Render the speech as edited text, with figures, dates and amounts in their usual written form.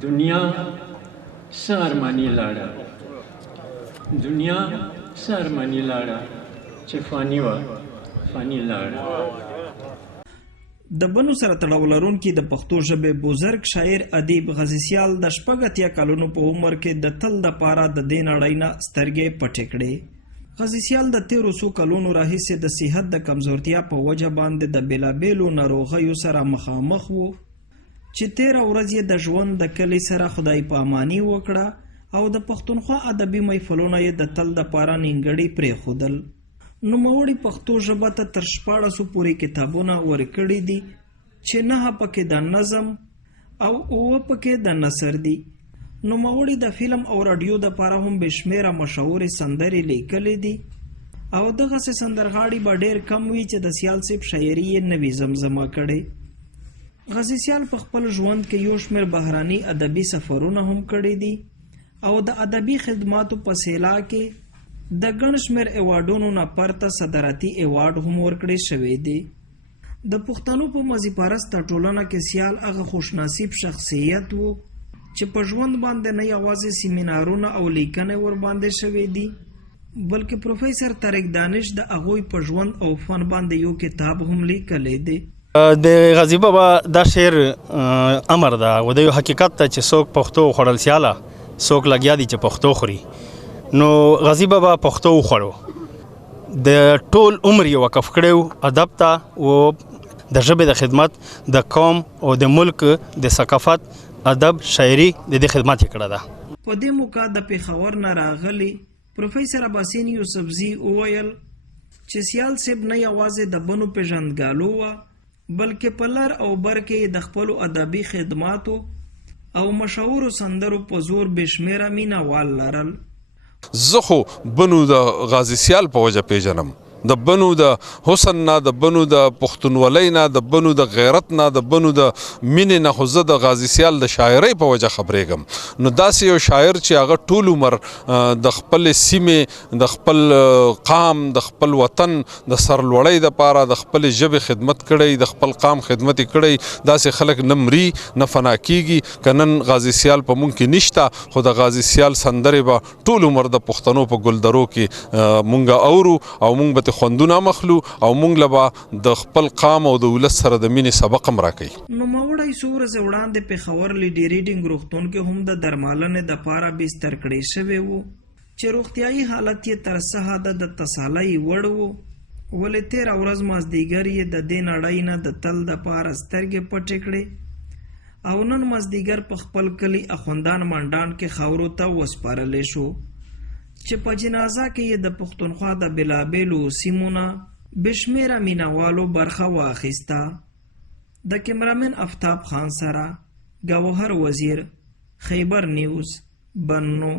دنیا سارمانی لاړه دنیا سارمانی لاړه چې فانی وه فانی لاړه. د بنو سره تړاو لرونکي د پښتو ژبې بزرګ شاعر ادیب غازي سیال د 80 کلونو په عمر کې د تل د پاره د دې نړۍ نه سترګې پټې کړې. غازي سیال د 1300 کلونو راهیسې د صحت د کمزورتیا په وجه باندې د بېلابېلو ناروغیو سره مخامخ و چې 13 ورځې د ژوند د کلي سره خدای پاماني وکړه او د پښتونخوا ادبي محفلونه یې د تل د پاره نیمګړي پرېښودل. نوموړي پښتو ژبه ته تر 1400 پورې کتابونه ورکړي دي چې 9 پکې د نظم او 9 پکې د نثر دي. نوموړي د فلم او رادیو د پاره هم بشمیره مشهورې سندرې لیکلې دي او دغسې سندرغاړي به ډېر کم وي چې د سیال صاحب شاعري یې نه وي زمزمه کړې. غازي سیال په خپل ژوند کې یو شمېر بهراني ادبي سفرونه هم کړي دي او د ادبي خدماتو په سیلا کې د ګڼ شمېر ایوارډونو نه پرته صدارتي ایوارډ هم ورکړی شوی دی. د پښتنو په مذهب پرسته ټولنه کې سیال هغه خوشنصیب شخصیت و چې په ژوند باندې نه یوازې سیمینارونه او لیکنې ورباندې شوی دي بلکې پروفیسر طارق دانش د هغوی په ژوند او فن باندې یو کتاب هم لیکلی دی. د غازي بابا دا شعر امر ده او د یو حقیقت ته چې څوک پښتو خوړل سیاله څوک لګیا دي چې پښتو خوري. نو غازي بابا پښتو وخوړو د ټول عمر یې وقف کړی ادب ته او د ژبې د خدمت د قوم او د ملک د ثقافت ادب شاعري د دې خدمت یې کړی ده. په دې موقع د پېښور نه راغلي پروفیسر عباسین یوسفزي وویل چې سیال صاحب نه یوازې د بنو پېژندګالو وه بلکې په لر او بر کې د خپلو ادبي خدماتو او مشهورو سندرو په زور بشمیره مینهوال لرل. زه خو بنو د غازي سیال په وجه پیژنم، د بنو د حسن نه، د بنو د پښتونولۍ نه، د بنو د غیرت نه، د بنو د مینې نه خو زه د غازي سیال د شاعرۍ په وجه خبرېږم. نو داسې یو شاعر چې هغه ټول عمر د خپلې سیمې، د خپل قام، د خپل وطن د سرلوړۍ دپاره د خپلې ژبې خدمت کړی، د خپل قام خدمت یې کړی، داسې خلک نه مري نه فنا کېږي. که نن غازي سیال په مونږ کې نشته خو د غازي سیال سندرې به ټول عمر د پښتنو په ګلدرو کې مونږ اورو او مونږ به خوندونه مخلو او مونږ له به د خپل قام او د ولس سره د مینې سبق هم راکوي. نوموړی څو ورځې وړاندې پېښور لیډي ریډینګ روغتون کې هم د درملنې دپاره بستر کړی شوی و چې روغتیایي حالت یې تر څه حده د تسالۍ وړ و ولې 13 ورځ مازدیګر یې د دې نړۍ نه د تل دپاره سترګې پټې کړې او نن مازدیګر په خپل کلي اخوندان منډان کې خاورو ته وسپارلی شو چې په جنازه کې یې د پښتونخوا د بېلابېلو سیمو نه بشمیره مینهوالو برخه واخیسته. د کیمرامن افتاب خان سره ګوهر وزیر، خیبر نیوز، بنو.